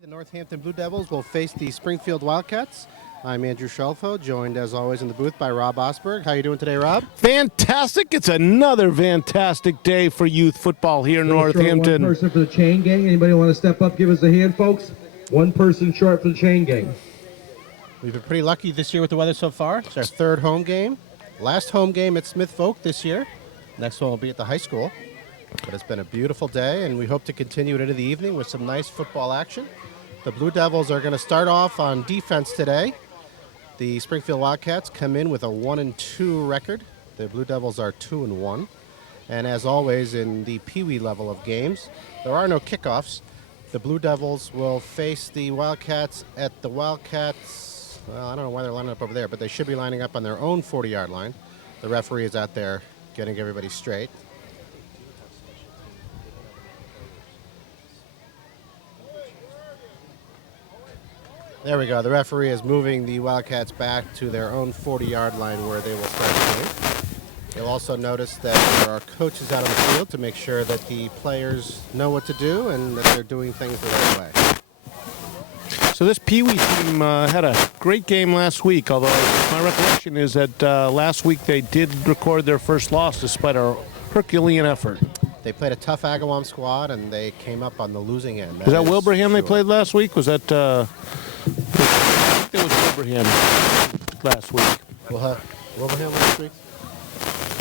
The Northampton Blue Devils will face the Springfield Wildcats. I'm Andrew Shelfo, joined as always in the booth by Rob Osberg. How you doing today, Rob? Fantastic. It's another fantastic day for youth football here in Northampton. One person for the chain gang. Anybody want to step up, give us a hand, folks? One person short for the chain gang. We've been pretty lucky this year with the weather so far. It's our third home game. Last home game at Smith Folk this year. Next one will be at the high school. But it's been a beautiful day, and we hope to continue it into the evening with some nice football action. The Blue Devils are going to start off on defense today. The Springfield Wildcats come in with a 1-2 record. The Blue Devils are 2-1. And as always in the Pee Wee level of games, there are no kickoffs. The Blue Devils will face the Wildcats at the Wildcats. Well, I don't know why they're lining up over there, but they should be lining up on their own 40-yard line. The referee is out there getting everybody straight. There we go. The referee is moving the Wildcats back to their own 40-yard line where they will start playing. You'll also notice that there are coaches out on the field to make sure that the players know what to do and that they're doing things the right way. So this Pee Wee team had a great game last week, although my recollection is that last week they did record their first loss despite a Herculean effort. They played a tough Agawam squad, and they came up on the losing end. Was that Wilbraham they played last week? Was that... I think it was Wilbraham last week. Wilbraham last week?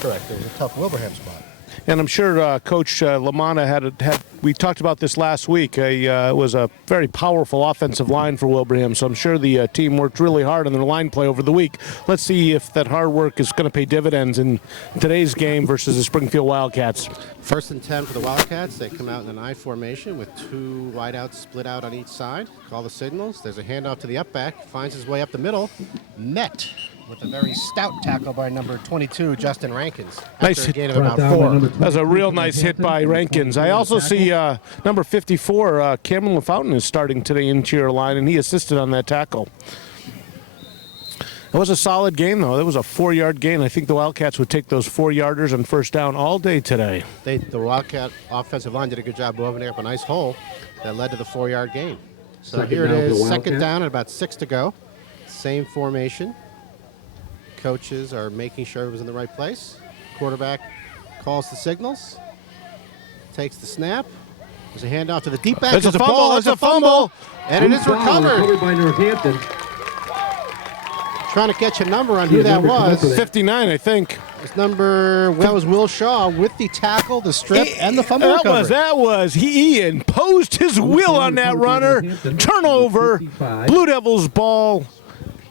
Correct. It was a tough Wilbraham squad. And I'm sure Coach Lamanna had. We talked about this last week. It was a very powerful offensive line for Wilbraham, so I'm sure the team worked really hard on their line play over the week. Let's see if that hard work is going to pay dividends in today's game versus the Springfield Wildcats. 1st and 10 for the Wildcats. They come out in an I formation with two wideouts split out on each side. Call the signals. There's a handoff to the up back. Finds his way up the middle. Met with a very stout tackle by number 22, Justin Rankins. Nice hit. Gain of about 4. That's a real nice hit by Rankins. I also see number 54, Cameron LaFountain is starting today interior line, and he assisted on that tackle. It was a solid game, though. That was a 4-yard gain. I think the Wildcats would take those 4-yarders on first down all day today. The Wildcat offensive line did a good job opening up a nice hole that led to the 4-yard gain. So here it is, second down and about 6 to go. Same formation. Coaches are making sure it was in the right place. Quarterback calls the signals, takes the snap. There's a handoff to the deep back. It's a fumble. It's a fumble. And it is recovered. By Northampton. Trying to catch a number on who that was. 59, I think. That was Will Shaw with the tackle, the strip, and the fumble recovery. That was. He imposed his will on that runner. Turnover. Blue Devils ball.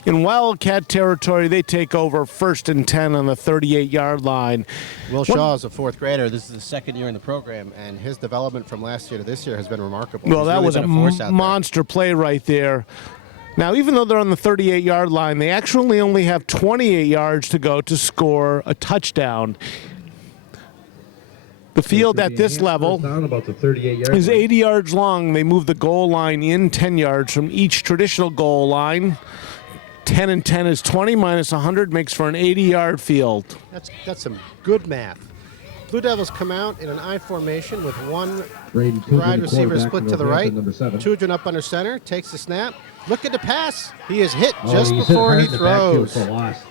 In Wildcat territory, they take over 1st and 10 on the 38-yard line. Will Shaw is a 4th grader. This is the 2nd year in the program, and his development from last year to this year has been remarkable. Well, that was a monster play right there. Now, even though they're on the 38-yard line, they actually only have 28 yards to go to score a touchdown. The field at this level is 80 yards long. They move the goal line in 10 yards from each traditional goal line. 10 and 10 is 20 minus 100 makes for an 80-yard field. That's some good math. Blue Devils come out in an I formation with one wide receiver split to the right. Tudrin up under center, takes the snap. Look at the pass. He is hit just before he throws.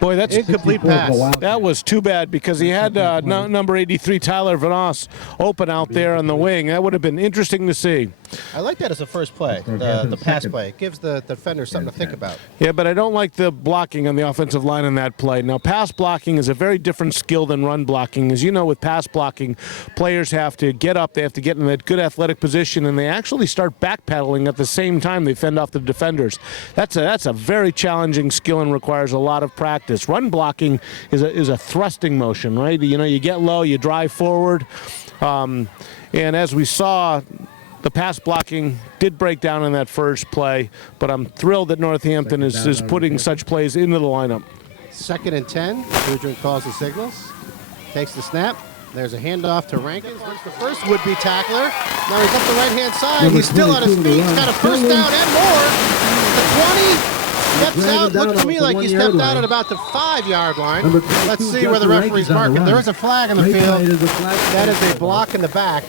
Boy, that's incomplete pass. That was too bad because he had number 83, Tyler Vanoss, open out there on the wing. That would have been interesting to see. I like that as a first play, the pass play. It gives the defender something to think about. Yeah, but I don't like the blocking on the offensive line in that play. Now, pass blocking is a very different skill than run blocking. As you know, with pass blocking, players have to get up, they have to get in that good athletic position, and they actually start backpedaling at the same time they fend off the defenders. That's a very challenging skill and requires a lot of practice. Run blocking is a thrusting motion, right? You know, you get low, you drive forward, and as we saw, the pass blocking did break down in that first play, but I'm thrilled that Northampton is putting such plays into the lineup. 2nd and 10. Tudrin calls the signals, takes the snap. There's a handoff to Rankins. Where's the first would-be tackler? Now he's up the right-hand side. He's still on his feet. He's got a first down and more. The 20. Steps out. Looks to me like he stepped out at about the 5-yard line. Let's see where the referee's marking. There is a flag in the field. That is a block in the back.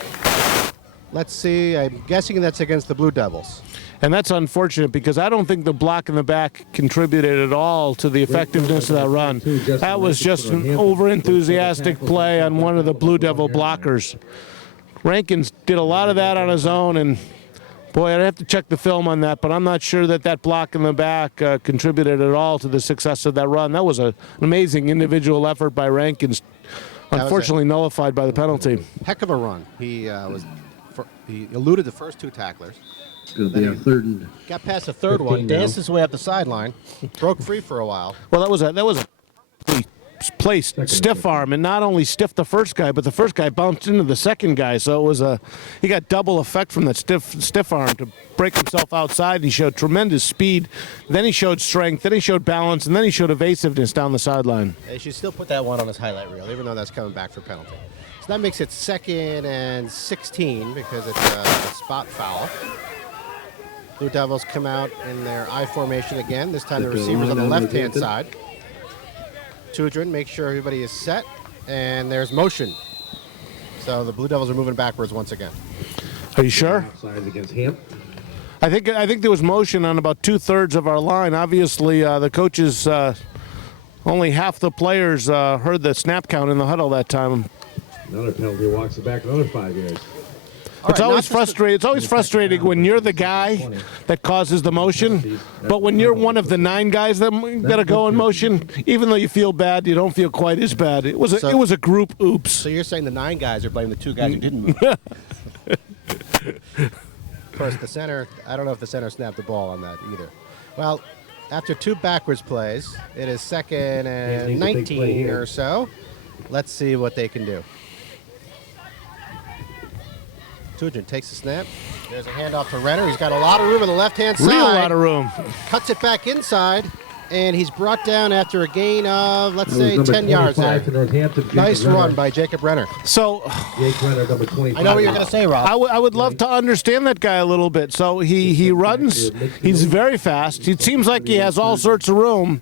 Let's see. I'm guessing that's against the Blue Devils. And that's unfortunate because I don't think the block in the back contributed at all to the effectiveness of that run. That was just an over-enthusiastic play on one of the Blue Devil blockers. Rankins did a lot of that on his own, and boy, I'd have to check the film on that, but I'm not sure that that block in the back contributed at all to the success of that run. That was an amazing individual effort by Rankins, unfortunately nullified by the penalty. Heck of a run. He eluded the first two tacklers. It's going to be a third and Got past the third one, 15 now. danced his way up the sideline, broke free for a while. Well, that was a placed stiff arm, and not only stiffed the first guy, but the first guy bounced into the second guy. So it was he got double effect from that stiff arm to break himself outside. He showed tremendous speed, then he showed strength, then he showed balance, and then he showed evasiveness down the sideline. They should still put that one on his highlight reel, even though that's coming back for penalty. So that makes it 2nd and 16 because it's a spot foul. Blue Devils come out in their I formation again. This time the receiver's on the left-hand side. Tudrin makes sure everybody is set, and there's motion. So the Blue Devils are moving backwards once again. Are you sure? Sides against Hamp. I think there was motion on about 2/3 of our line. Obviously, the coaches, only half the players heard the snap count in the huddle that time. Another penalty, walks it back another 5 yards. It's always frustrating. It's always frustrating when you're the guy that causes the motion, but when you're one of the 9 guys that are going motion, even though you feel bad, you don't feel quite as bad. It was a group oops. So you're saying the 9 guys are blaming the 2 guys who didn't move. Of course, the center, I don't know if the center snapped the ball on that either. Well, after 2 backwards plays, it is 2nd and 19 or so. Let's see what they can do. Tudrin takes the snap. There's a handoff to Renner. He's got a lot of room on the left-hand side. Real lot of room. Cuts it back inside, and he's brought down after a gain of, let's say, 10 yards there. Nice run by Jacob Renner. So Jake Renner, number 25. I know what you're going to say, Rob. I would love to understand that guy a little bit. So he runs. He's very fast. It seems like he has all sorts of room.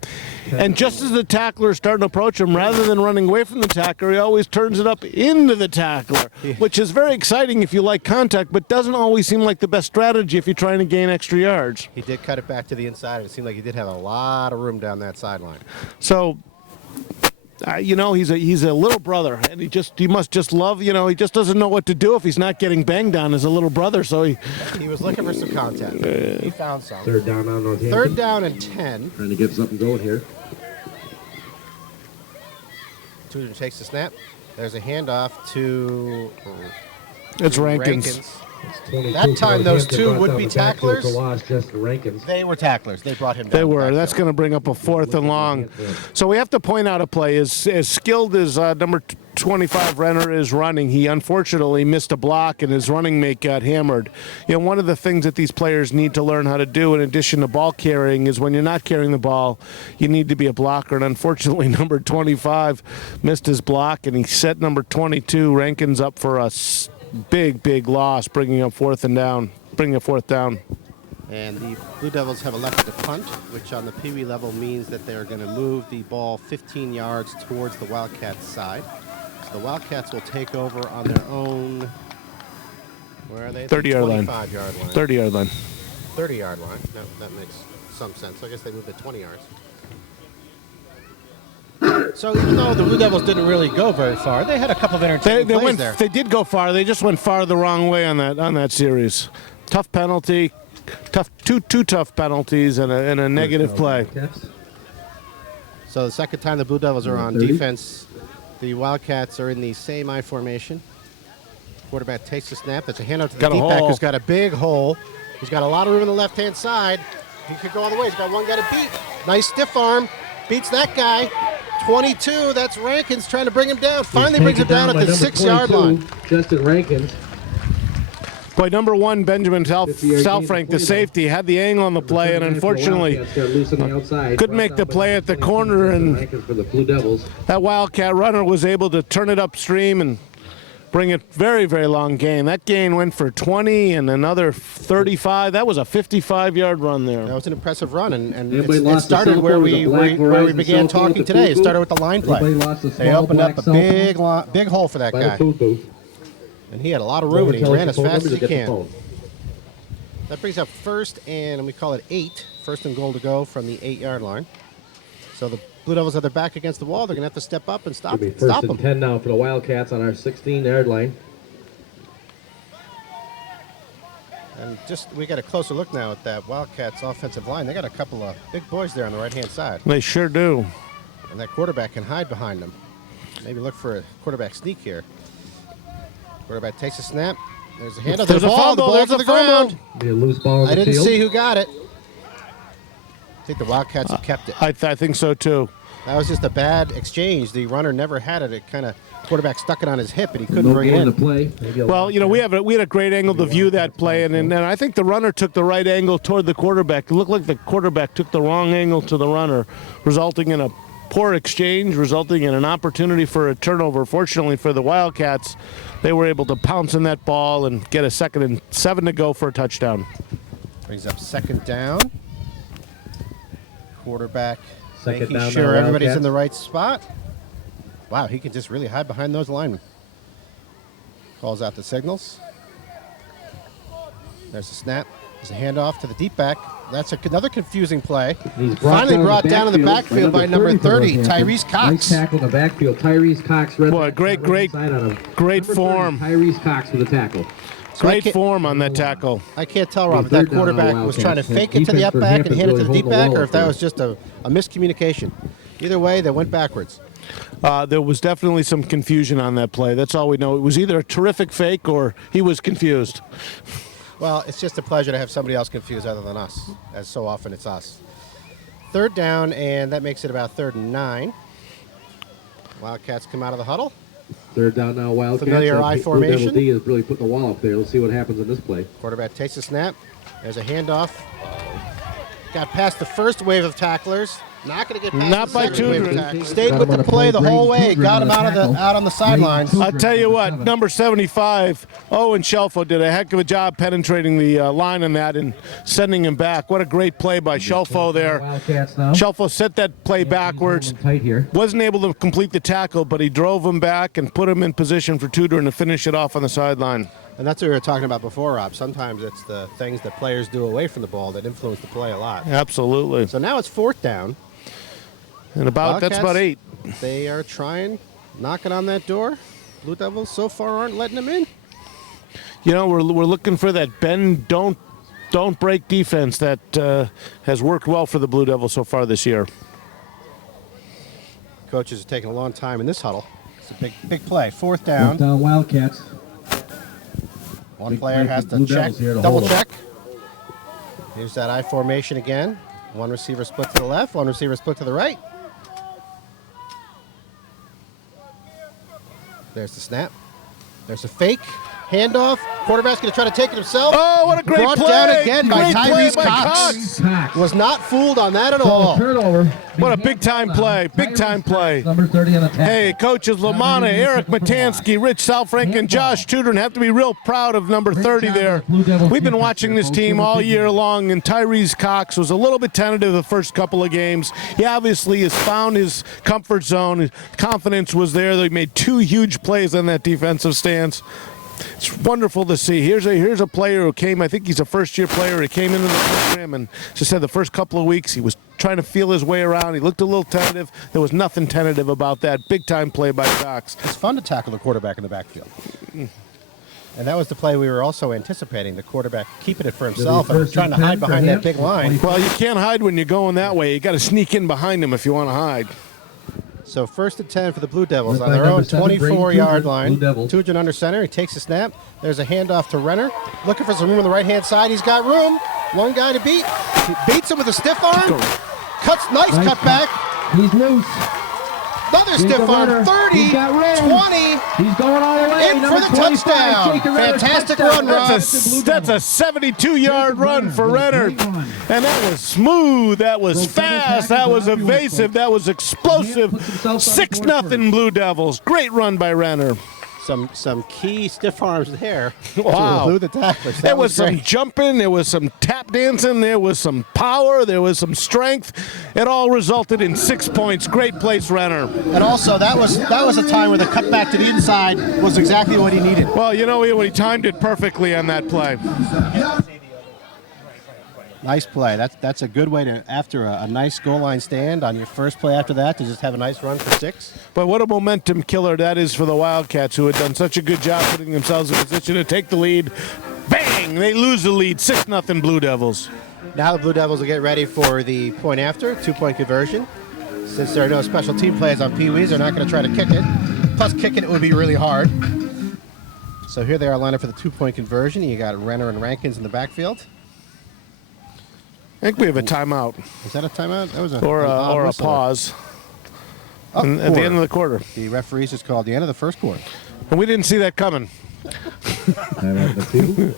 And just as the tackler is starting to approach him, rather than running away from the tackler, he always turns it up into the tackler, which is very exciting if you like contact, but doesn't always seem like the best strategy if you're trying to gain extra yards. He did cut it back to the inside. It seemed like he did have a lot of room down that sideline. So, he's a little brother, and he must just love, he just doesn't know what to do if he's not getting banged on as a little brother. So he was looking for some contact. He found some. Third down on Northampton. 3rd down and 10. Trying to get something going here. Tudor takes the snap. There's a handoff to it's Rankins. That time, those 2 would-be tacklers, Justin Rankins. they were tacklers. They brought him down. They were. back That's there. going to bring up a 4th and long. So we have to point out a play. As skilled as number 25 Renner is running, he unfortunately missed a block, and his running mate got hammered. One of the things that these players need to learn how to do, in addition to ball carrying, is when you're not carrying the ball, you need to be a blocker. And unfortunately, number 25 missed his block, and he set number 22 Rankins up for a big loss, bringing a 4th down. And the Blue Devils have elected to punt, which on the Pee Wee level means that they're going to move the ball 15 yards towards the Wildcats side. So the Wildcats will take over on their own, where are they? 30-yard line. 25-yard line. 30-yard line. 30-yard line. No, that makes some sense. I guess they moved it 20 yards. So even though the Blue Devils didn't really go very far, they had a couple of entertaining plays there. They did go far. They just went far the wrong way on that series. Tough penalty, two tough penalties, and a negative play. So the second time the Blue Devils are on defense, the Wildcats are in the same I formation. Quarterback takes the snap. That's a handoff to the deep back who's got a big hole. He's got a lot of room on the left-hand side. He could go all the way. He's got one guy to beat. Nice stiff arm. Beats that guy. 22, that's Rankins trying to bring him down. Finally brings him down at the 6-yard line. Justin Rankins. Boy, number 1, Benjamin Salfrank, the safety, had the angle on the play, and unfortunately couldn't make the play at the corner, and that Wildcat runner was able to turn it upstream and bring it very, very long gain. That gain went for 20 and another 35. That was a 55-yard run there. That was an impressive run, and it started where we began talking today. It started with the line play. They opened up a big hole for that guy. And he had a lot of room, and he ran as fast as he can. That brings up first and we call it 8. First and goal to go from the 8-yard line. So the Blue Devils have their back against the wall. They're going to have to step up and stop It'll be first them. and 10 now for the Wildcats on our 16-yard line. And just we got a closer look now at that Wildcats offensive line. They got a couple of big boys there on the right-hand side. They sure do. And that quarterback can hide behind them. Maybe look for a quarterback sneak here. Quarterback takes a snap. There's a handoff. There's a ball. The fumble. ball's There's on a the ground. fumble. Be a loose ball on I the didn't field. see who got it. I think the Wildcats have kept it. I think so too. That was just a bad exchange. The runner never had it. It kind of quarterback stuck it on his hip and he couldn't No bring gain it in in. the play. Maybe a Well, you know, we had a great angle to view that play, and I think the runner took the right angle toward the quarterback. It looked like the quarterback took the wrong angle to the runner, resulting in a poor exchange, resulting in an opportunity for a turnover. Fortunately for the Wildcats, they were able to pounce on that ball and get a 2nd and 7 to go for a touchdown. Brings up second down. Quarterback Second making down sure now, everybody's Wildcats. in the right spot. Wow, he can just really hide behind those linemen. Calls out the signals. There's a snap. There's a handoff to the deep back. That's another confusing play. He's Finally brought down in the backfield by number 30, for Tyrese Northampton. Cox. Nice tackle in the backfield. Tyrese Cox. Red Boy, back, great side on him. great Number 30, form. Tyrese Cox with a tackle. So I Great can't- form on that tackle. I can't tell, Rob, if Third that down on the quarterback was trying to Wildcats. fake it to the Defense up for back and Hampton's hand it to really the deep holding the back, wall or up if that there. was just a miscommunication. Either way, they went backwards. There was definitely some confusion on that play. That's all we know. It was either a terrific fake or he was confused. Well, it's just a pleasure to have somebody else confused other than us, as so often it's us. Third down, and that makes it about 3rd and 9. Wildcats come out of the huddle. Third down now, Wildcats. Familiar I Blue formation. Devil D is really putting the wall up there. Let's see what happens in this play. Quarterback takes a snap. There's a handoff. Got past the first wave of tacklers. Not going to get past Not the by second wave of Tudrin. tacklers. Stayed Got with him on the a play the play. whole way. Tudrin Got him on the out on the sidelines. I'll tell you what, number 75, Owen Shelfo did a heck of a job penetrating the line on that and sending him back. What a great play by Shelfo there. Wildcats now. Shelfo set that play backwards. Holding tight here. Wasn't able to complete the tackle, but he drove him back and put him in position for Tudor to finish it off on the sideline. And that's what we were talking about before, Rob. Sometimes it's the things that players do away from the ball that influence the play a lot. Absolutely. So now it's 4th down. And that's about 8. They are trying, knocking on that door. Blue Devils so far aren't letting them in. You know, we're looking for that bend, don't break defense that has worked well for the Blue Devils so far this year. Coaches are taking a long time in this huddle. It's a big play. 4th Fourth down. down, Wildcats. One Big player play has for to Blue check, Devils here to double hold 'em. check. Here's that I formation again. One receiver split to the left, one receiver split to the right. There's the snap. There's a fake. Handoff. Quarterback's going to try to take it himself. Oh, what a great Brought play! down again by Great play Tyrese by Cox. Cox. Was not fooled on that at So all. turnover. What a big-time play. Big-time play. Number 30 on the tackle. Hey, coaches Lamana, Eric Matansky, Rich Salfrank, and Josh Tudor have to be real proud of number 30 there. We've been watching this team all year long, and Tyrese Cox was a little bit tentative the first couple of games. He obviously has found his comfort zone. His confidence was there. They made 2 huge plays on that defensive stance. It's wonderful to see. Here's a player who came, I think he's a first-year player. He came into the program and just said the first couple of weeks he was trying to feel his way around. He looked a little tentative. There was nothing tentative about that. Big-time play by Cox. It's fun to tackle the quarterback in the backfield. And that was the play we were also anticipating. The quarterback keeping it for himself and trying to hide behind that big line. Well, you can't hide when you're going that way. You got to sneak in behind him if you want to hide. So 1st and 10 for the Blue Devils Led on by their number own 7, Braden 24-yard Tudrin, line. Blue Devils. Tudrin under center. He takes a snap. There's a handoff to Renner. Looking for some room on the right-hand side. He's got room. One guy to beat. He beats him with a stiff arm. Cuts, nice cut back. He's loose. Another He's stiff the runner. arm. 30, He's got room. 20. He's going all the way. In for Number the 25, touchdown. Jacob Renner, Fantastic touchdown. run, Rob. That's a 72-yard run for Renner. And that was smooth. That was fast. That was evasive. That was explosive. 6-0 Blue Devils. Great run by Renner. Some key stiff arms there. Wow. To elude the tacklers. There That was some great. jumping, there was some tap dancing, there was some power, there was some strength. It all resulted in 6 points. Great place, Renner. And also, that was a time where the cut back to the inside was exactly what he needed. Well, you know, he timed it perfectly on that play. Nice play. That's a good way to, after a nice goal line stand on your first play after that, to just have a nice run for 6. But what a momentum killer that is for the Wildcats, who had done such a good job putting themselves in position to take the lead. Bang! They lose the lead, 6-0 Blue Devils. Now the Blue Devils will get ready for the point after, 2-point conversion. Since there are no special team plays on Pee Wees, they're not going to try to kick it. Plus, kicking it would be really hard. So here they are lined up for the 2-point conversion. You got Renner and Rankins in the backfield. I think we have a timeout Is that a timeout? That was a or an odd a whistle. pause Up at the quarter. end of the quarter. The referees just called the end of the first quarter. And we didn't see that coming. Timeout number 2.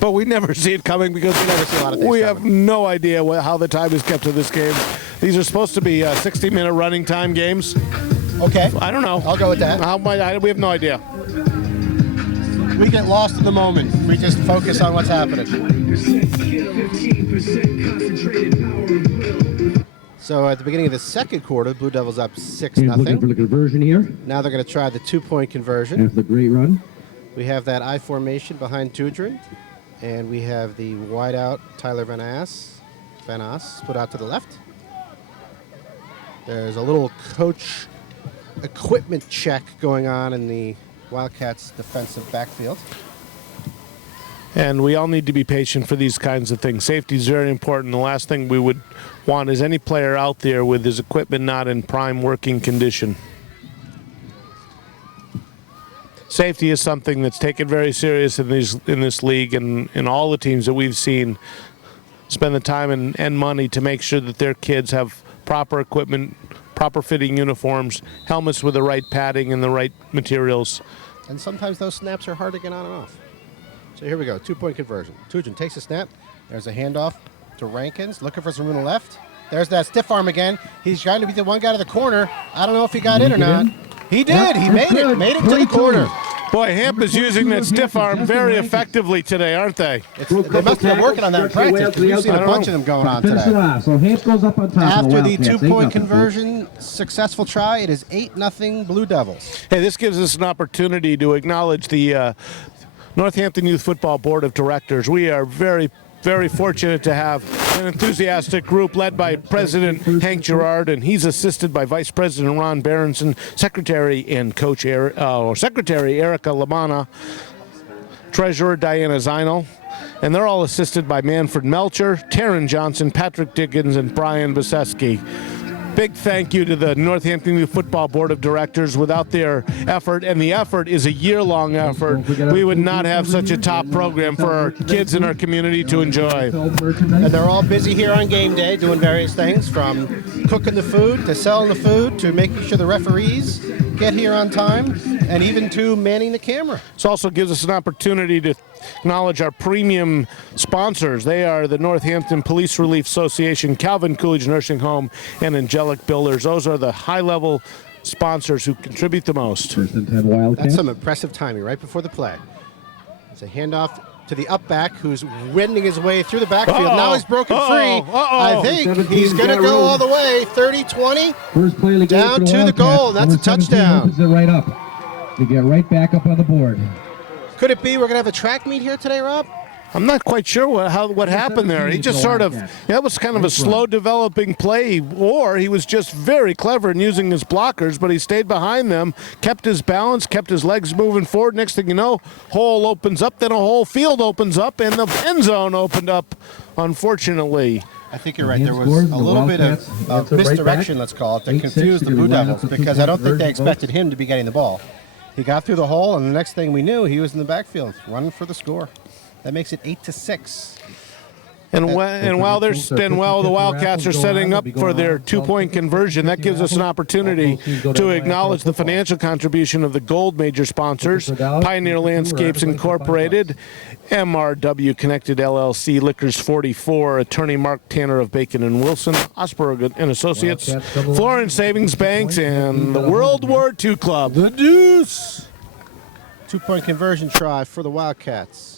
But we never see it coming because We never see a lot of things we have coming. no idea how the time is kept to this game. These are supposed to be 60-minute running time games. Okay, I don't know. I'll go with that. We have no idea. We get lost in the moment. We just focus on what's happening. So at the beginning of the second quarter, Blue Devils up 6-0. Looking for the conversion here Now they're going to try the 2-point conversion. after the great run. We have that I formation behind Tudrin, and we have the wideout Tyler Van Ass put out to the left. There's a little coach equipment check going on in the Wildcats defensive backfield. And we all need to be patient for these kinds of things. Safety is very important. The last thing we would want is any player out there with his equipment not in prime working condition. Safety is something that's taken very serious in this league, and in all the teams that we've seen spend the time and money to make sure that their kids have proper equipment, proper fitting uniforms, helmets with the right padding and the right materials. And sometimes those snaps are hard to get on and off. So here we go, 2-point conversion. Tudrin takes a snap. There's a handoff to Rankins, looking for some room on the left. There's that stiff arm again. He's trying to be the one guy to the corner. I don't know if he got in or not. He did. He made it. Made it to the corner. Boy, Hamp is using that stiff arm very effectively today, aren't they? They must have been working on that in practice, because we've seen a bunch of them going on Finish it today. off. So Hamp goes up on top. After the Wildcats. 2-point 8-0, conversion successful try, it is 8-0 Blue Devils. Hey, this gives us an opportunity to acknowledge the Northampton Youth Football Board of Directors. We are very, very fortunate to have an enthusiastic group led by President Hank Gerard, and he's assisted by Vice President Ron Berenson, Secretary and Coach Secretary Erica Lamana, Treasurer Diana Zinal, and they're all assisted by Manfred Melcher, Taryn Johnson, Patrick Dickens, and Brian Baseski. Big thank you to the Northampton Youth Football Board of Directors. Without their effort, and the effort is a year-long effort, we would not have such a top program for our kids in our community to enjoy. And they're all busy here on game day doing various things, from cooking the food to selling the food to making sure the referees get here on time, and even to manning the camera. This also gives us an opportunity to acknowledge our premium sponsors. They are the Northampton Police Relief Association, Calvin Coolidge Nursing Home, and Angelic Builders. Those are the high-level sponsors who contribute the most. First and 10 Wildcats. That's some impressive timing right before the play. It's a handoff to the up back, who's wending his way through the backfield. Now he's broken free. I think he's going to go all the way. 30-20. First play of the game Down for the to the Wildcats. goal. That's a Number 17 touchdown. opens it right up. They get right back up on the board. Could it be we're going to have a track meet here today, Rob? I'm not quite sure what happened there. He just sort of, that was kind of a slow developing play, or he was just very clever in using his blockers, but he stayed behind them, kept his balance, kept his legs moving forward. Next thing you know, hole opens up, then a whole field opens up, and the end zone opened up, unfortunately. I think you're right. There was Scores, a the little bit Wildcats of answer right misdirection, back. let's call it, that 8-6 confused the to Blue line up Devils, the because I don't think they two-point expected him to be getting the ball. He got through the hole, and the next thing we knew, he was in the backfield running for the score. That makes it 8-6. And while the Wildcats are setting up for their 2-point conversion, that gives us an opportunity to acknowledge the financial contribution of the Gold Major sponsors: Pioneer Landscapes Incorporated, MRW Connected LLC, Liquors 44, Attorney Mark Tanner of Bacon and Wilson, Osberg and Associates, Florence Savings Banks, and the World War II Club. The Deuce! 2-point conversion try for the Wildcats.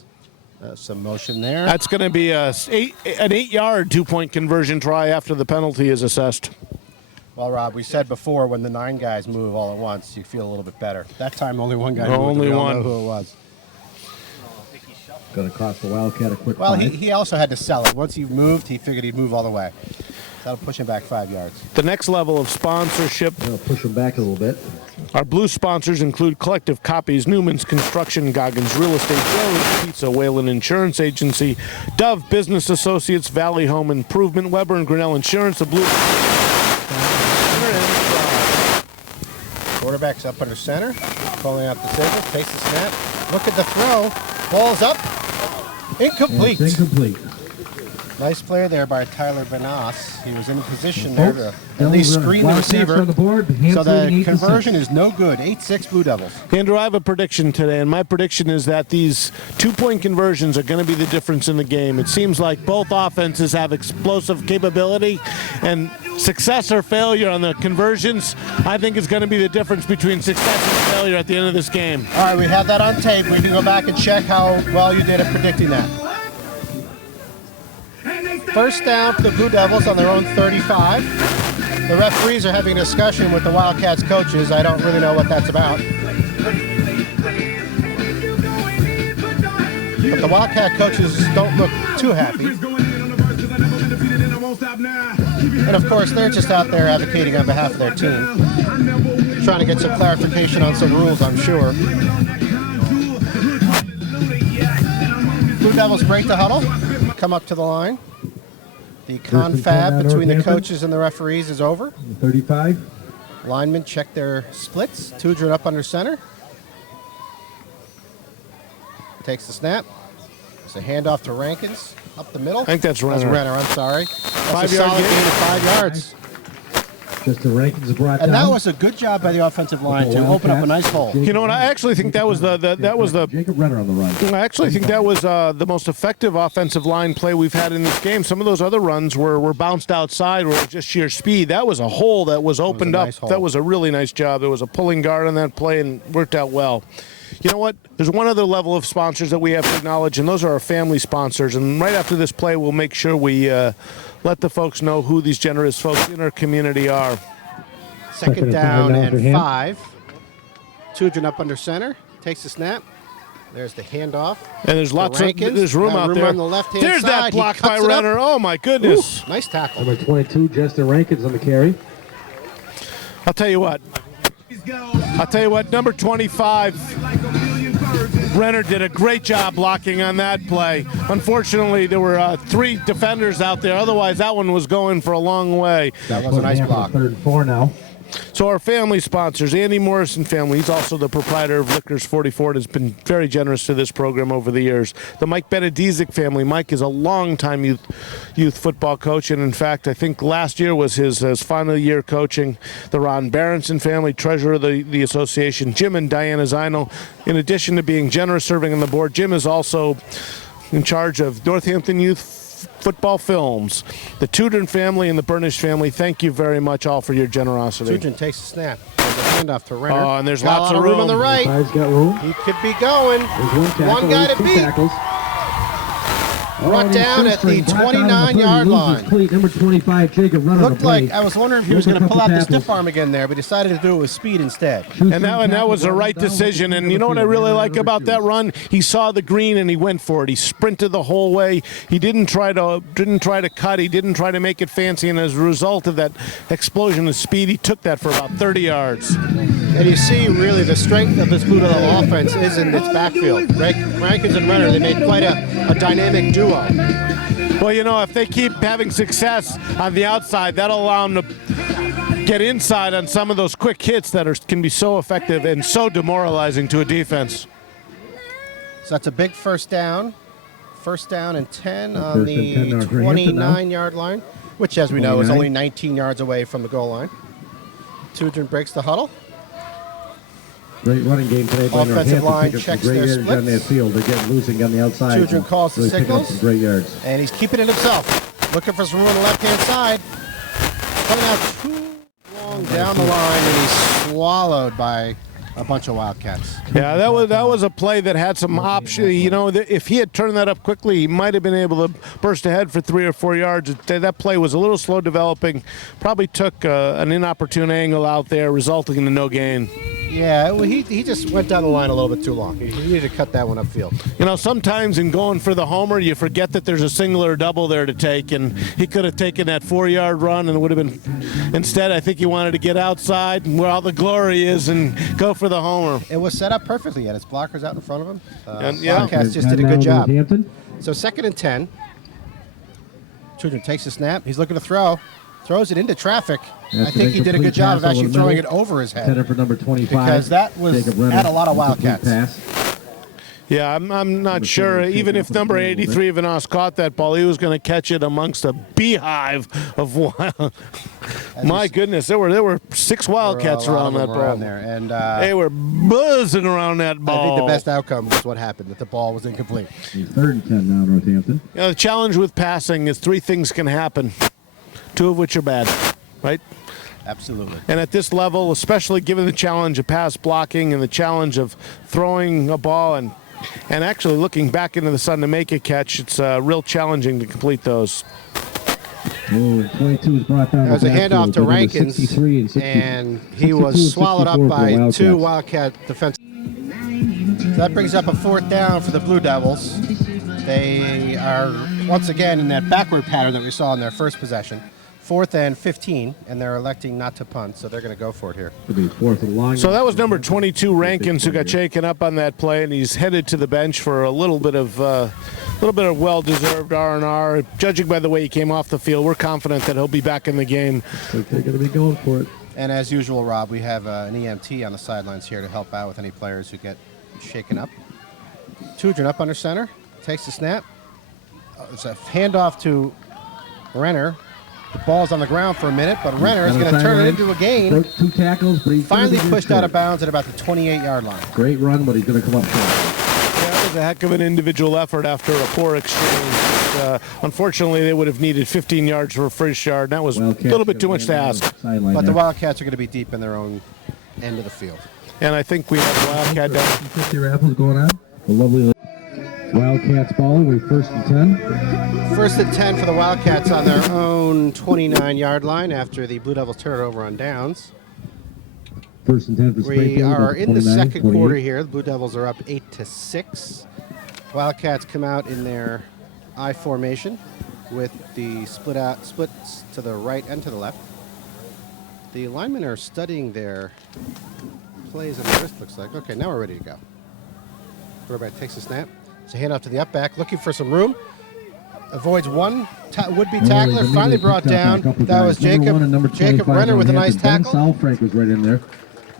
Some motion there. That's going to be an 8-yard 2-point conversion try after the penalty is assessed. Well, Rob, we said before, when the 9 guys move all at once, you feel a little bit better. That time, only one guy moved. Only We all one. know who it was. going to cost the Wildcat a quick Well, 5. he also had to sell it. Once he moved, he figured he'd move all the way. That'll push him back 5 yards. The next level of sponsorship. Going to push him back a little bit. Our blue sponsors include Collective Copies, Newman's Construction, Goggins Real Estate, Joe's Pizza, Whalen Insurance Agency, Dove Business Associates, Valley Home Improvement, Weber and Grinnell Insurance, the blue. Quarterback's up under center, calling out the signal, takes the snap. Look at the throw. Ball's up. Incomplete. It's incomplete. Nice play there by Tyler Benas. He was in a position there to at Devils least are screen the Wildcats receiver. on the board. So Hands the leading 8-6. conversion is no good. 8-6 Blue Devils. Andrew, I have a prediction today, and my prediction is that these 2-point conversions are going to be the difference in the game. It seems like both offenses have explosive capability, and success or failure on the conversions, I think, is going to be the difference between success and failure at the end of this game. All right, we have that on tape. We can go back and check how well you did at predicting that. First down for the Blue Devils on their own 35. The referees are having a discussion with the Wildcats coaches. I don't really know what that's about. But the Wildcat coaches don't look too happy. And of course, they're just out there advocating on behalf of their team. Trying to get some clarification on some rules, I'm sure. Blue Devils break the huddle, come up to the line. The confab between the coaches and the referees is over. 35. Linemen check their splits. Tudrin up under center. Takes the snap. It's a handoff to Rankins. Up the middle. I think that's That's Renner. Renner, I'm sorry. That's 5 a yard solid gain. gain of 5 yards. Just the Rankins brought And down. that was a good job by the offensive line to open up a nice hole. You know what? I actually think that was the Jacob Renner on the run. I actually think that was the most effective offensive line play we've had in this game. Some of those other runs were bounced outside, were just sheer speed. That was a hole that was opened up. nice hole. That was a really nice job. There was a pulling guard on that play and worked out well. You know what? There's one other level of sponsors that we have to acknowledge, and those are our family sponsors. And right after this play, we'll make sure we let the folks know who these generous folks in our community are. Second Second and down five now for and him. 5. Tudrin up under center. Takes the snap. There's the handoff. And there's lots of Rankins. there's room Got out room there. on the left-hand There's side. that He block by cuts it up. Renner. Oh my goodness! Nice tackle. Number 22, Justin Rankins on the carry. I'll tell you what. Number 25. Renner did a great job blocking on that play. Unfortunately, there were 3 defenders out there. Otherwise, that one was going for a long way. That was a nice block. 3rd and 4 now. So our family sponsors, Andy Morrison family, he's also the proprietor of Liquors 44 and has been very generous to this program over the years. The Mike Benedizic family. Mike is a longtime youth football coach, and in fact, I think last year was his final year coaching. The Ron Berenson family, treasurer of the association. Jim and Diana Zinel. In addition to being generous serving on the board, Jim is also in charge of Northampton Youth Football Films. The Tudrin family and the Burnish family, thank you very much all for your generosity. Tudrin takes the snap. There's a handoff to Renner. Oh, and there's Got lots a lot of room on the room. right. Five's got room. He could be going. There's one tackle. One guy There's to 2 beat. tackles. Brought down at the 29-yard line. Cleat, number 25, Jacob Renner. Looked like I was wondering if he was going to pull out the stiff arm again there, but decided to do it with speed instead. And that was the right decision. And you know what I really like about that run? He saw the green and he went for it. He sprinted the whole way. He didn't try to cut. He didn't try to make it fancy. And as a result of that explosion of speed, he took that for about 30 yards. And you see really the strength of this Blue Devil offense is in its backfield. Rankins and Renner, they made quite a dynamic duo. Well, you know, if they keep having success on the outside, that'll allow them to get inside on some of those quick hits that can be so effective and so demoralizing to a defense. So that's a big first down. First down and 10 on First the and 10 now for Hampton now. 29-yard line, which, as we know, is 29. only 19 yards away from the goal line. Tudrin breaks the huddle. Great running game today by Offensive Northampton. line Picking up checks some great their yards down that splits. field. They're getting loose and on the outside. Tudrin calls the Really picking up signals. some great yards. And he's keeping it himself. Looking for some room on the left-hand side. Coming out too long down the line, and he's swallowed by a bunch of Wildcats. Yeah, that was a play that had some option. You know, if he had turned that up quickly, he might have been able to burst ahead for 3 or 4 yards. That play was a little slow developing. Probably took an inopportune angle out there, resulting in a no gain. Yeah, well, he just went down the line a little bit too long. He needed to cut that one upfield. You know, sometimes in going for the homer, you forget that there's a single or double there to take, and he could have taken that 4-yard run and it would have been. Instead, I think he wanted to get outside where all the glory is and go for the homer. It was set up perfectly. He had his blockers out in front of him. And, yeah. Wildcats just did a Now good job. Northampton. So 2nd and 10. Trudgen takes a snap. He's looking to throw. Throws it into traffic. I think he did a good job of actually throwing it over his head. Header for number 25. Because that was Jacob Renner. at a lot of Incomplete Wildcats. pass. Yeah, I'm not sure. Even if number 83 Vanos caught that ball, he was going to catch it amongst a beehive of wild. My goodness, there were 6 Wildcats There were a lot around of that them ball. around there. And They were buzzing around that I ball. think the best outcome was what happened, that the ball was incomplete. 3rd and 10 now, Northampton. You know, the challenge with passing is 3 things can happen, 2 of which are bad, right? Absolutely. And at this level, especially given the challenge of pass blocking and the challenge of throwing a ball and actually looking back into the sun to make a catch, it's real challenging to complete those. Oh, and 22 is brought down. There was a handoff to Number Rankins, 63 and 60, and 62 he was and swallowed 64 up for the by Wildcats. 2 Wildcat defense. So that brings up a 4th down for the Blue Devils. They are once again in that backward pattern that we saw in their first possession. 4th and 15, and they're electing not to punt, so they're going to go for it here. It'll be 4th and long. So that was number 22 Rankins who got shaken up on that play, and he's headed to the bench for a little bit of well-deserved R&R. Judging by the way he came off the field, we're confident that he'll be back in the game. They're going to be going for it. And as usual, Rob, we have an EMT on the sidelines here to help out with any players who get shaken up. Trudgen up under center, takes the snap. It's a handoff to Renner. The ball's on the ground for a minute, but Renner is going to turn it into a gain. Broke 2 tackles, but he's Finally gonna be pushed out of short. bounds at about the 28-yard line. Great run, but he's going to come up short. That was a heck of an individual effort after a poor exchange. Unfortunately, they would have needed 15 yards for a first yard, and that was Wildcats a little bit too much to ask. Sideline But the there. Wildcats are going to be deep in their own end of the field. And I think we have a Wildcat down. 50 raffles going on. A lovely Wildcats ball. We're 1st and 10. 1st and 10 for the Wildcats on their own 29-yard line after the Blue Devils turn it over on downs. 1st and 10 for We Springfield. are about in the 29, second 28. quarter here. The Blue Devils are up 8-6. Wildcats come out in their I formation with the splits to the right and to the left. The linemen are studying their plays on the wrist, looks like. Okay, now we're ready to go. Quarterback takes a snap. It's a handoff to the up back, looking for some room. Avoids one would-be tackler, They finally picked brought up down. a couple That was guys. Number 1 and number Jacob 25 Renner with a nice Northampton. tackle. Ben Salfrank was right in there.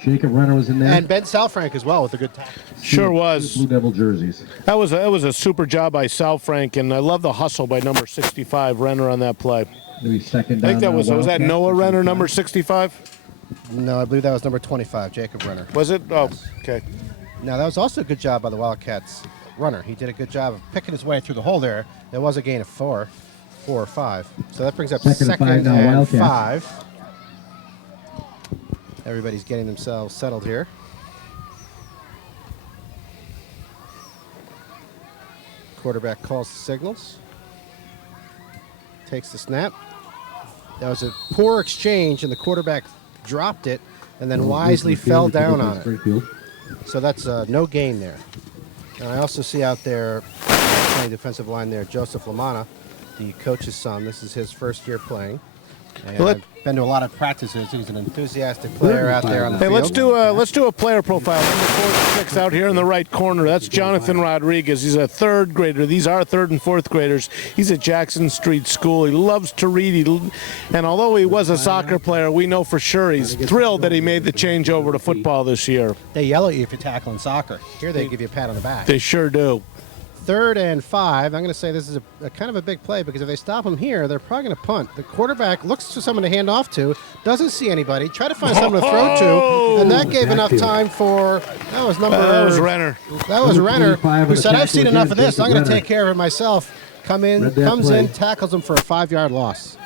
Jacob Renner was in there. And Ben Salfrank as well with a good tackle. Sure was. Blue Devil jerseys. That was a super job by Sal Frank, and I love the hustle by number 65 Renner on that play. Maybe second I down. think that now, was that Wildcats. Noah Renner, number 65? No, I believe that was number 25, Jacob Renner. Was it? Oh, okay. Now, that was also a good job by the Wildcats runner. He did a good job of picking his way through the hole there. There was a gain of 4 or 5. So that brings up Second and 5 now, and Wildcats. 5. Everybody's getting themselves settled here. Quarterback calls the signals. Takes the snap. That was a poor exchange, and the quarterback dropped it and then wisely fell down on it. Springfield. So that's no gain there. And I also see out there playing defensive line there, Joseph Lamana, the coach's son. This is his first year playing. And Well, I've been to a lot of practices. He's an enthusiastic player out there on the Hey, field. let's do a player profile. Number 46 out here in the right corner. That's Jonathan Rodriguez. He's a 3rd grader. These are 3rd and 4th graders. He's at Jackson Street School. He loves to read. And although he was a soccer player, we know for sure he's thrilled that he made the change over to football this year. They yell at you if you're tackling soccer. Here they give you a pat on the back. They sure do. 3rd and 5. I'm going to say this is a kind of a big play because if they stop him here, they're probably going to punt. The quarterback looks for someone to hand off to, doesn't see anybody, try to find someone to throw to, and that gave enough time for, that was Renner. That was Number Renner, 25 who with said, the I've seen tackle enough of again, this. I'm Jacob going to Renner. take care of it myself. Read that Comes play. in, tackles him for a 5-yard loss.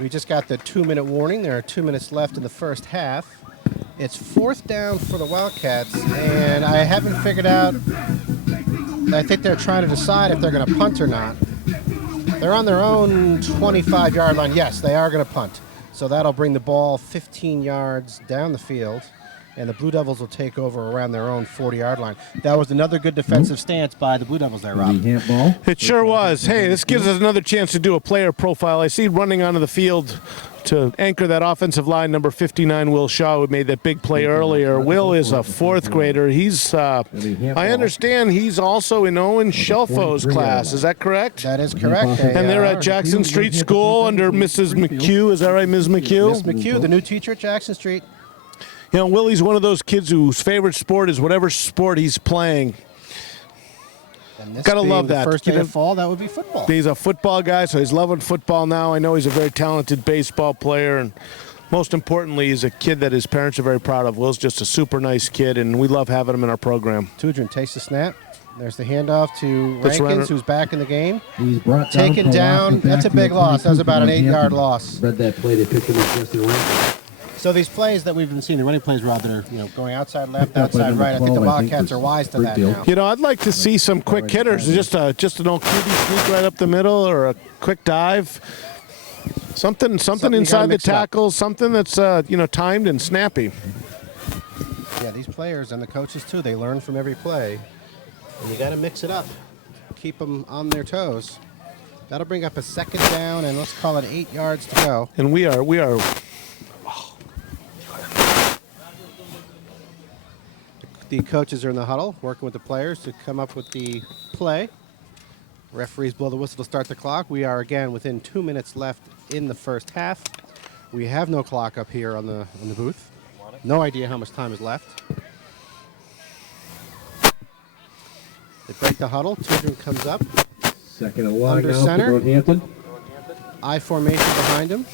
We just got the 2-minute warning. There are 2 minutes left in the first half. It's 4th down for the Wildcats, and I haven't figured out. I think they're trying to decide if they're going to punt or not. They're on their own 25-yard line. Yes, they are going to punt. So that'll bring the ball 15 yards down the field, and the Blue Devils will take over around their own 40-yard line. That was another good defensive stance by the Blue Devils there, Rob. The handball. It sure was. Hey, this gives us another chance to do a player profile. I see running onto the field to anchor that offensive line, number 59, Will Shaw, who made that big play earlier. Will is a fourth grader. He's, I understand he's also in Owen Shelfo's class. Is that correct? That is correct. And they're at Jackson Street School under Mrs. McHugh. Is that right, Ms. McHugh? Miss McHugh, the new teacher at Jackson Street. You know, Willie's one of those kids whose favorite sport is whatever sport he's playing. And this Gotta being love the that. first day of fall, that would be football. He's a football guy, so he's loving football now. I know he's a very talented baseball player, and most importantly, he's a kid that his parents are very proud of. Will's just a super nice kid, and we love having him in our program. Tudrin takes the snap. There's the handoff to That's Rankins, right. who's back in the game. He's brought Taken down. That's a big loss. That was about an 8-yard loss. Read that play. They picked him up Justin Rankin. So these plays that we've been seeing, the running plays, Rob, that are going outside left, Picked up by outside number right. I think the 12, I think, Wildcats was are wise to that Springfield. now. You know, I'd like to see some quick hitters, just an old QB sneak right up the middle or a quick dive. Something you gotta inside the mix it up. tackle, something that's timed and snappy. Yeah, these players and the coaches too, they learn from every play. And you got to mix it up. Keep them on their toes. That'll bring up a second down, and let's call it 8 yards to go. And we are The coaches are in the huddle, working with the players to come up with the play. Referees blow the whistle to start the clock. We are again within 2 minutes left in the first half. We have no clock up here on the booth. No idea how much time is left. They break the huddle. Tudrin comes up. Second and long Under now center. for Northampton. I formation behind him.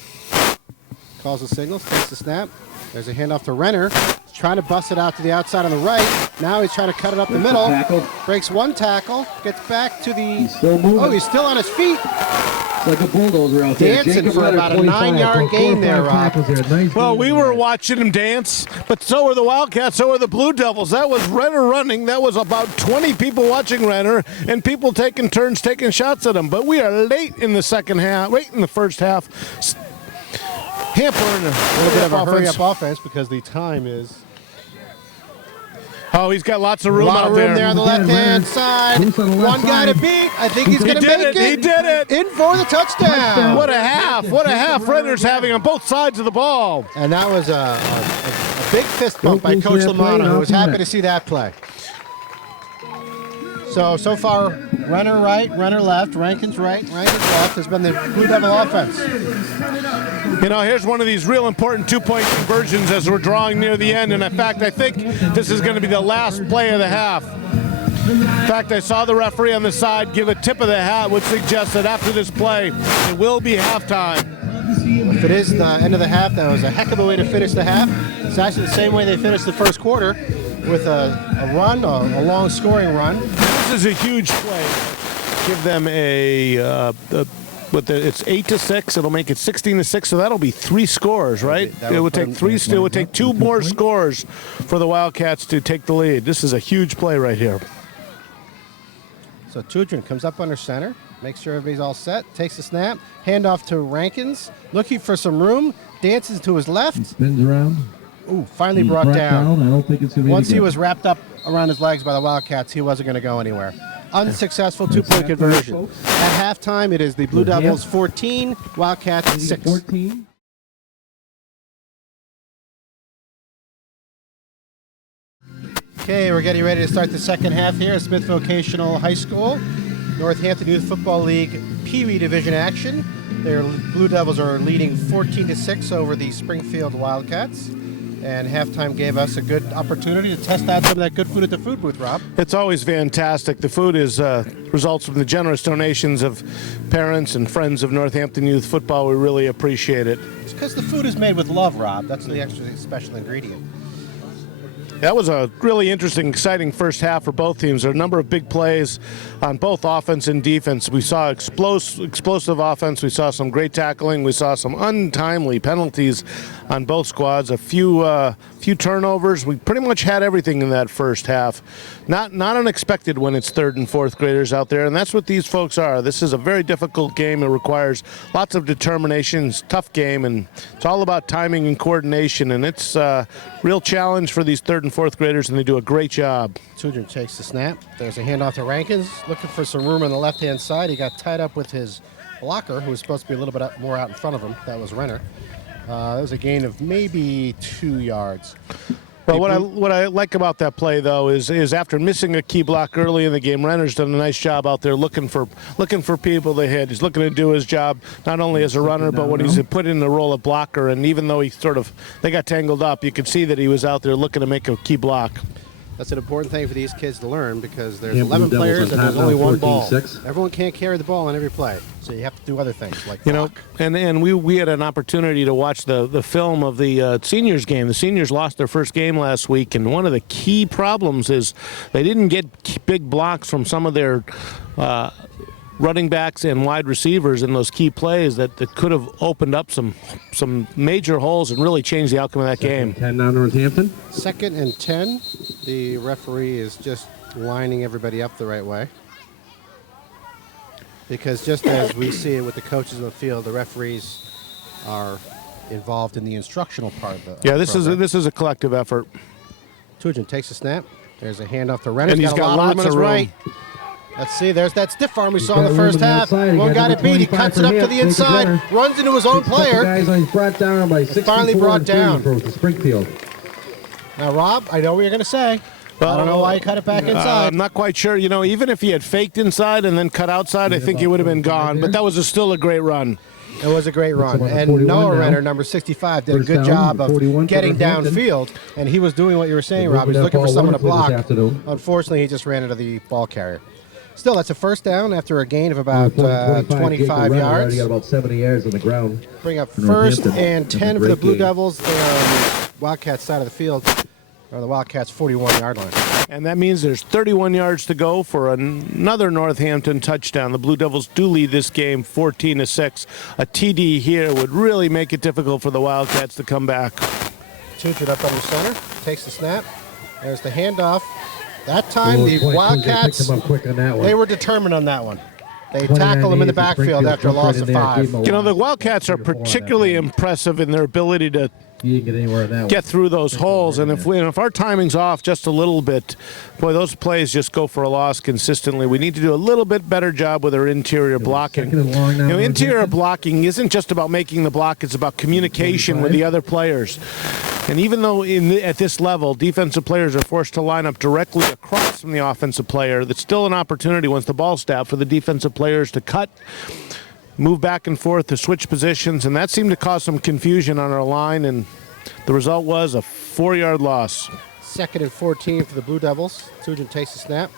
Calls the signals, takes the snap. There's a handoff to Renner. He's trying to bust it out to the outside on the right. Now he's trying to cut it up the middle. Tackle. Breaks one tackle. Gets back to the... He's still moving. Oh, he's still on his feet. It's like a bulldozer out there. Dancing Jacob for Renner, about a 25, 9-yard broke 4 gain or there, 5 Rob. tackles there. Nice Well, game we there. were watching him dance, but so were the Wildcats, so were the Blue Devils. That was Renner running. That was about 20 people watching Renner and people taking turns, taking shots at him. But we are late in the second half, late in the first half. Hampering A little bit of a hurry-up offense because the time is... Oh, he's got lots of room A lot out of room there on the Again, left-hand Renner. side. Loose on the left One guy to side. beat. I think he's He going to did make it. He did it. In for the touchdown. What a half. What a half Renner's having on both sides of the ball. And that was a big fist bump by Don't Coach lose that play, Lamanna, who off was the happy net. to see that play. So far, Renner right, Renner left, Rankins right, Rankins left has been the Blue Devil offense. You know, here's one of these real important two-point conversions as we're drawing near the end. And in fact, I think this is going to be the last play of the half. In fact, I saw the referee on the side give a tip of the hat, which suggests that after this play, it will be halftime. If it is the end of the half, that was a heck of a way to finish the half. It's actually the same way they finished the first quarter with a run, a long scoring run. This is a huge play. Give them it's 8-6. It'll make it 16-6. So that'll be 3 scores, right? That It would would put take them- 3. It would take 2 more scores for the Wildcats to take the lead. This is a huge play right here. So Tudrin comes up under center, makes sure everybody's all set, takes the snap, handoff to Rankins, looking for some room, dances to his left. Spins around. Ooh, finally He's brought down. I don't think it's going to be Once any he good. was wrapped up around his legs by the Wildcats, he wasn't going to go anywhere. Unsuccessful two-point conversion. At halftime, it is the Blue Devils 14, Wildcats 6. 14. Okay, we're getting ready to start the second half here at Smith Vocational High School. Northampton Youth Football League Pee Wee Division action. Their Blue Devils are leading 14-6 over the Springfield Wildcats. And halftime gave us a good opportunity to test out some of that good food at the food booth, Rob. It's always fantastic. The food is results from the generous donations of parents and friends of Northampton Youth Football. We really appreciate it. It's because the food is made with love, Rob. That's the extra special ingredient. That was a really interesting, exciting first half for both teams. There are a number of big plays on both offense and defense. We saw explosive offense. We saw some great tackling. We saw some untimely penalties on both squads. A few turnovers. We pretty much had everything in that first half. Not unexpected when it's third and fourth graders out there, and that's what these folks are. This is a very difficult game. It requires lots of determination. It's a tough game, and it's all about timing and coordination, and it's a real challenge for these third and fourth graders, and they do a great job. Tudrin takes the snap. There's a handoff to Rankins, looking for some room on the left-hand side. He got tied up with his blocker, who was supposed to be a little bit more out in front of him. That was Renner. That was a gain of maybe 2 yards. Well, what I like about that play, though, is after missing a key block early in the game, Renner's done a nice job out there looking for people to hit. He's looking to do his job not only as a runner, but when he's put in the role of blocker. And even though they got tangled up, you could see that he was out there looking to make a key block. That's an important thing for these kids to learn because there's Yeah, 11 Blue Devils players and on there's top only now, one ball. 14-6. Everyone can't carry the ball on every play, so you have to do other things like block. And we had an opportunity to watch the film of the seniors game. The seniors lost their first game last week, and one of the key problems is they didn't get big blocks from some of their running backs and wide receivers in those key plays that could have opened up some major holes and really changed the outcome of that game. 10 now Northampton. 2nd and 10. The referee is just lining everybody up the right way. Because just as we see it with the coaches in the field, the referees are involved in the instructional part of the Yeah, this program. is a collective effort. Tudrin takes a snap. There's a handoff to Renner. And he's got a lot lots of of room on room. his right. Let's see, there's that stiff arm we saw got in the room first on the half. outside. He One got got number it beat. He 25 cuts for it up him. to the Takes the inside, corner. runs into his own player. Guys, he's brought down by 64 Finally brought and 30 down. for Springfield. Now, Rob, I know what you're going to say. I don't know why he cut it back inside. I'm not quite sure. Even if he had faked inside and then cut outside, I think he would have been gone. But that was still a great run. It was a great run. about And 41 Noah now. Renner, number 65, did a First good down, job of 41 for getting Northampton. downfield. And he was doing what you were saying, They're Rob. He's moving looking that for ball someone to wonderfully block. this afternoon. Unfortunately, he just ran into the ball carrier. Still, that's a first down after a gain of about 25 Already yards. got about 70 yards on the ground. Bring up for first Northampton. and That's a 10 for the great Blue game. Devils. They're on the Wildcats side of the field, or the Wildcats' 41-yard line. And that means there's 31 yards to go for another Northampton touchdown. The Blue Devils do lead this game 14-6. A TD here would really make it difficult for the Wildcats to come back. Tudrin up under center, takes the snap. There's the handoff. That time, Oh, the 22, Wildcats, They picked him up quick on that one. they were determined on that one. They 29 tackled him in the for backfield Springfield, after a jumped loss right of in there, 5. gave him a The lot. Wildcats are particularly impressive in their ability to You didn't get anywhere in that one. get through those holes. And if our timing's off just a little bit, boy, those plays just go for a loss consistently. We need to do a little bit better job with our interior blocking. second and long now, Interior Northampton. blocking isn't just about making the block, it's about communication with the other players. And even though at this level, defensive players are forced to line up directly across from the offensive player, that's still an opportunity once the ball's snapped for the defensive players to cut, move back and forth, to switch positions, and that seemed to cause some confusion on our line, and the result was a 4-yard loss. 2nd and 14 for the Blue Devils. Tudrin takes the snap.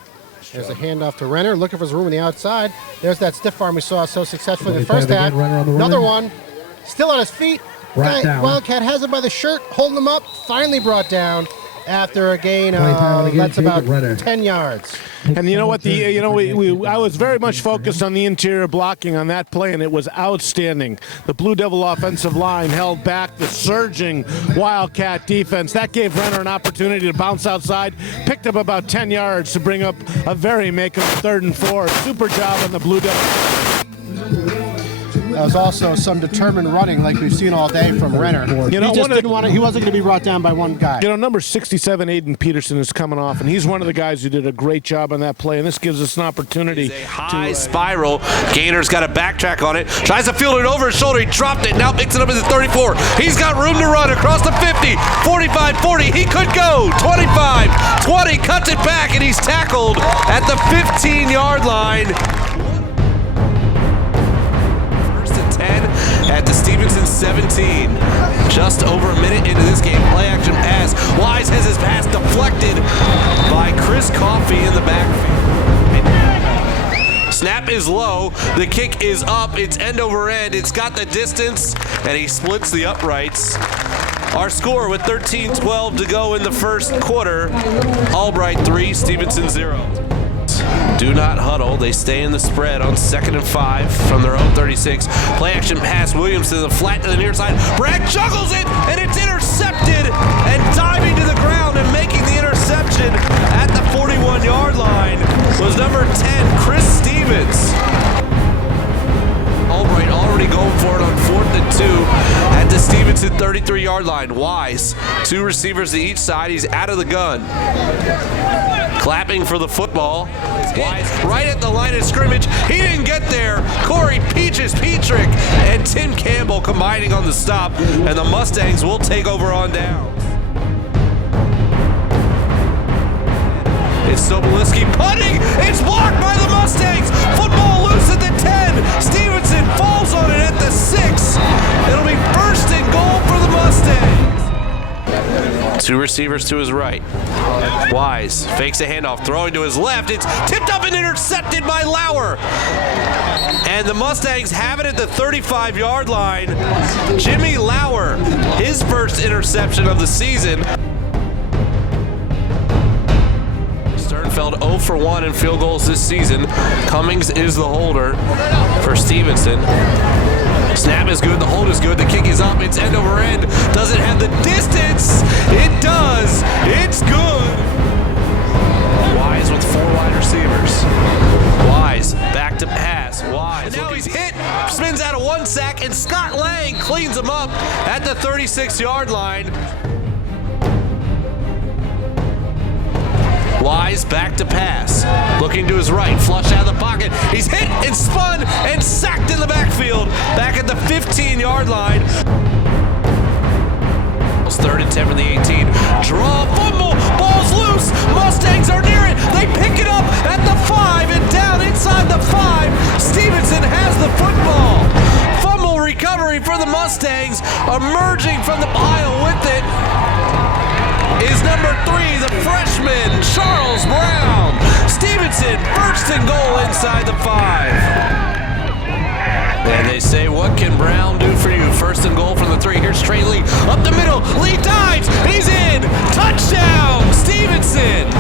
There's a handoff to Renner, looking for his room on the outside. There's that stiff arm we saw so successfully in the first half. Renner on the Another run. one. Still on his feet. Brought down. Wildcat has him by the shirt, holding him up. Finally brought down after a gain 20 of, again, that's about Jacob Renner. 10 yards. And you know what? I was very much focused on the interior blocking on that play, and it was outstanding. The Blue Devil offensive line held back the surging Wildcat defense. That gave Renner an opportunity to bounce outside, picked up about 10 yards to bring up a very makeable 3rd and 4. Super job on the Blue Devil. That was also some determined running like we've seen all day from Renner. You know, He just didn't want to, he wasn't going to be brought down by one guy. Number 67, Aiden Peterson, is coming off, and he's one of the guys who did a great job on that play, and this gives us an opportunity. A high spiral. Gainer's got a backtrack on it. Tries to field it over his shoulder. He dropped it. Now picks it up at the 34. He's got room to run across the 50, 45, 40. He could go 25, 20. Cuts it back, and he's tackled at the 15-yard line. At the Stevenson 17. Just over a minute into this game. Play action pass. Wise has his pass deflected by Chris Coffey in the backfield. Snap is low. The kick is up. It's end over end. It's got the distance, and he splits the uprights Our score with 13:12 to go in the first quarter. Albright 3, Stevenson 0. Do not huddle. They stay in the spread on 2nd and 5 from their own 36. Play action pass. Williams to the flat to the near side. Bragg juggles it, and it's intercepted. And diving to the ground and making the interception at the 41-yard line was number 10, Chris Stevens. Albright already going for it on 4th and 2 at the Stevenson 33-yard line. Wise, 2 receivers to each side. He's out of the gun. Clapping for the football. Wise right at the line of scrimmage. He didn't get there. Corey Peaches Petrick and Tim Campbell combining on the stop, and the Mustangs will take over on down. It's Sobolewski punting. It's blocked by the Mustangs. Football loose at the 10. Stevenson falls on it at the 6. It'll be 1st and goal for the Mustangs. 2 receivers to his right. Wise fakes a handoff, throwing to his left. It's tipped up and intercepted by Lauer. And the Mustangs have it at the 35-yard line. Jimmy Lauer, his first interception of the season. Sternfeld 0 for 1 in field goals this season. Cummings is the holder for Stevenson. Snap is good, the hold is good, the kick is up, it's end over end. Does it have the distance? It does. It's good. Wise with 4 wide receivers. Wise back to pass. Wise. And now he's hit, spins out of 1 sack, and Scott Lang cleans him up at the 36-yard line. Wise back to pass, looking to his right, flush out of the pocket. He's hit and spun and sacked in the backfield, back at the 15-yard line. It's 3rd and 10 from the 18. Draw, fumble, ball's loose. Mustangs are near it. They pick it up at the 5 and down inside the 5. Stevenson has the football. Fumble recovery for the Mustangs, emerging from the pile with it is number 3, the freshman, Charles Brown. Stevenson, 1st and goal inside the 5. And they say, what can Brown do for you? 1st and goal from the 3. Here's Trey Lee up the middle. Lee dives. He's in. Touchdown, Stevenson.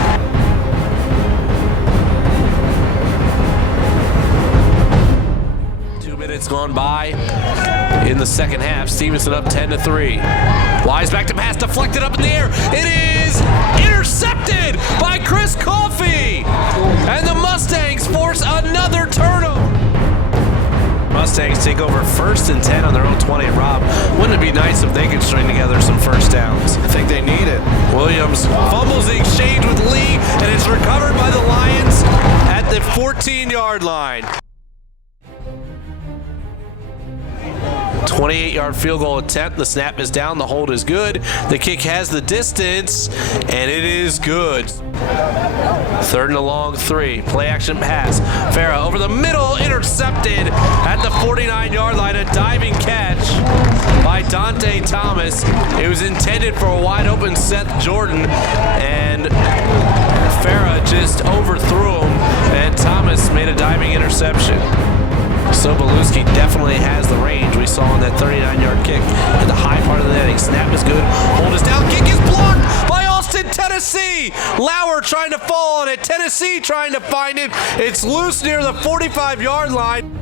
Minutes gone by in the second half. Stevenson up 10-3. Wise back to pass, deflected up in the air. It is intercepted by Chris Coffey, and the Mustangs force another turnover. Mustangs take over 1st and 10 on their own 20. Rob, wouldn't it be nice if they could string together some first downs? I think they need it. Williams fumbles the exchange with Lee, and it's recovered by the Lions at the 14-yard line. 28-yard field goal attempt. The snap is down. The hold is good. The kick has the distance, and it is good. 3rd and a long 3. Play action pass. Farah over the middle, intercepted at the 49-yard line. A diving catch by Dante Thomas. It was intended for a wide open Seth Jordan, and Farah just overthrew him, and Thomas made a diving interception. Sobolewski definitely has the range we saw on that 39-yard kick in the high part of the netting. Snap is good. Hold is down. Kick is blocked by Austin, Tennessee. Lauer trying to fall on it. Tennessee trying to find it. It's loose near the 45-yard line.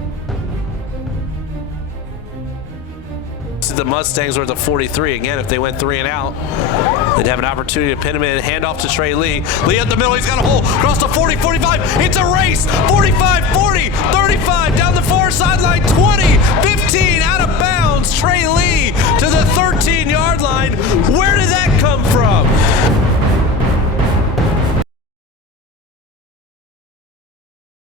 The Mustangs were at the 43. Again, if they went 3 and out, they'd have an opportunity to pin him in. Hand off to Trey Lee. Lee up the middle. He's got a hole. Across the 40, 45. It's a race. 45, 40, 35. Down the far sideline. 20, 15. Out